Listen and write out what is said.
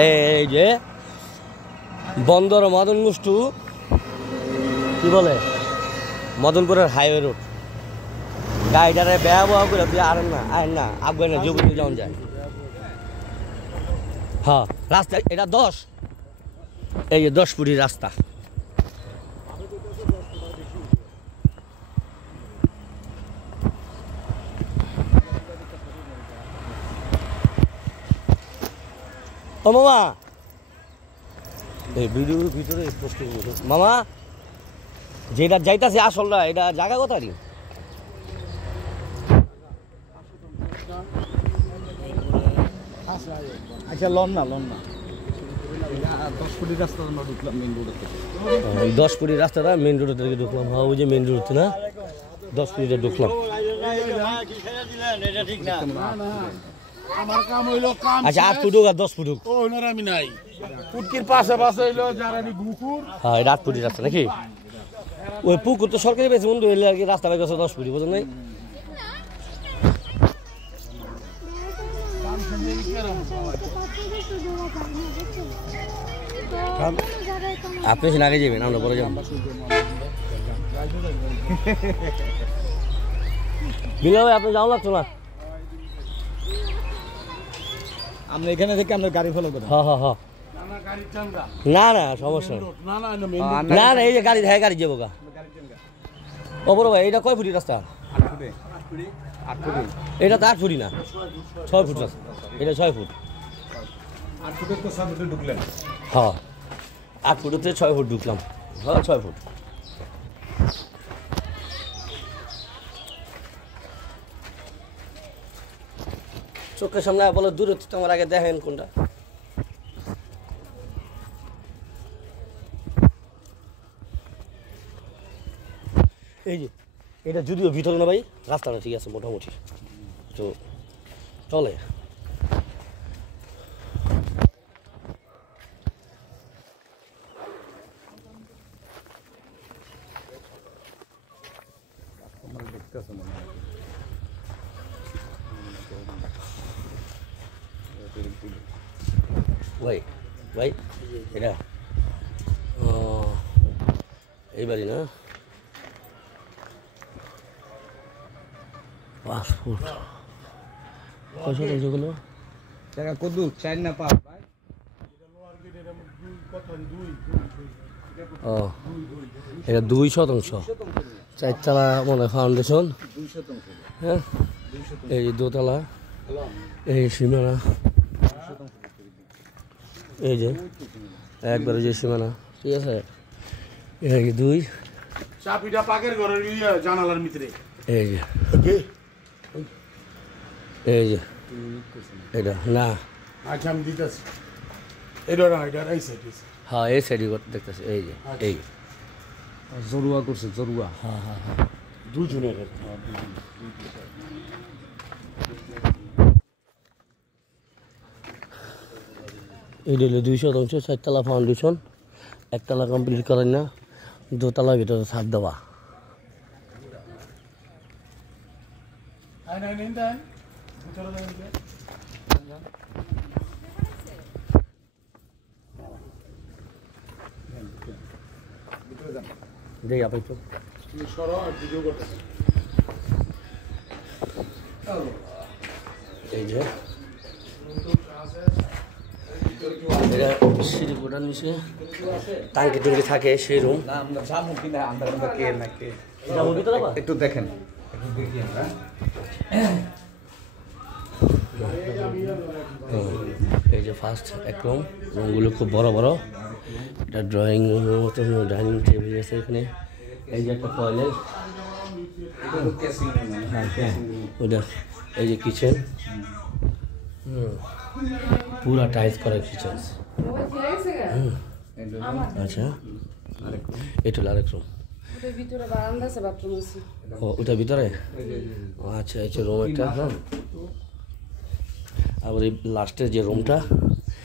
এই যে বন্দর মদন মুষ্টু কি বলে মদনপুরের হাইওয়ে রোড গাড়িটারে ব্যবহার করে তুই আর না আফগানে জগুলি যাওয়া যায়। হ্যাঁ রাস্তা এটা 10 এই যে 10 ফুটি রাস্তা। ও মামা এই ভিডিওর ভিতরে পোস্ট করব মামা যেটা যাইতাছে আসলটা এটা জায়গা কোথায়? আচ্ছা লন না 10 ফুটি রাস্তা আমরা ঢুকলাম মেইন রোড থেকে। 10 ফুটি রাস্তাটা মেইন রোড থেকে ঢুকলাম। হ্যাঁ ওই যে মেইন রোড না 10 ফুটিতে ঢুকলাম। আমার কাম হইলো কাম। আচ্ছা 8 ফুট আর 10 ফুট ওই না আমি নাই পুটকির পাশে হইলো জারানি গুকুর। হ্যাঁ এটা 8 ফুটি রাস্তা নাকি? ওই পুকুর তো সরকারি পেয়েছে বন্ধু হইলে আর কি রাস্তা বাইক আছে 10 ফুটি বুঝলেন নাই? আপনি সেখানে আগে যাবেন আমরা পরে যাবেন। বিলা ভাই আপনি যাও লাগতো না? আমরা এখানে থেকে আমরা গাড়ি ফলো করি। হ্যাঁ হ্যাঁ হ্যাঁ না না সমস্যা না না এই যে গাড়ি হ্যাঁ গাড়ি যাবো গা অপর ভাই এটা কয় ফুটি রাস্তা? 8 ফুটে 8 ফুটে এটা তো 8 ফুটি না 6 ফুট রাস্তা এটা 6 ফুট। 8 ফুটে তো 6 ফুটে ঢুকলেন? হ্যাঁ 8 ফুটতে 6 ফুট ঢুকলাম। হ্যাঁ 6 ফুট। চোখের সামনে বলো দূরে তো আমার আগে দেখেন কোনটা। এই যে এটা যদিও ভিতরে না ভাই রাস্তাটা ঠিক আছে মোটামুটি তো চলে। ভাই ভাই এটা এই বাড়ি না 5 ফুট কত শতাংশগুলো জায়গা কত 4 না 5 ভাই? ও এটা 2 শতাংশ 4 তলা মনে ফাউন্ডেশন 2 শতাংশ। হ্যাঁ এই দোতলা এই সীমানা এই যে একবারে যে সীমানা ঠিক আছে এই 2 চাবিটা পাকের ঘরের জানালার ভিতরে এই যে এই যে এটা না আচ্ছা আমি দিতেছি এটা না এটা এই সাইড হ্যাঁ এই সাইডে দেখতেছি এই যে এই জরুয়া করছে জরুয়া। হ্যাঁ হ্যাঁ হ্যাঁ দুজনের এইটা হলো 2 শতাংশ 4 তলা ফাউন্ডেশন 1 তলা কমপ্লিট করেন না 2 তলা ভিতরে ছাদ দেওয়া। যাই আপনি তো এই যে সিঁড়ি কোটার নিচে টাঙ্কি টুঙ্কি থাকে সেই রুম একটু দেখেন এই যে ফার্স্ট এক রুম রুমগুলো খুব বড় বড় এটা ড্রয়িং রুমের মতো ডাইনিং টেবিল আছে এখানে এই যে একটা টয়লেট ওটা এই যে কিচেন পুরা টাইলস করা কিচেন। আচ্ছা এটা হলো আরেক রুম ও ওটার ভিতরে আচ্ছা এই যে রুম একটা। হ্যাঁ আবার এই লাস্টের যে রুমটা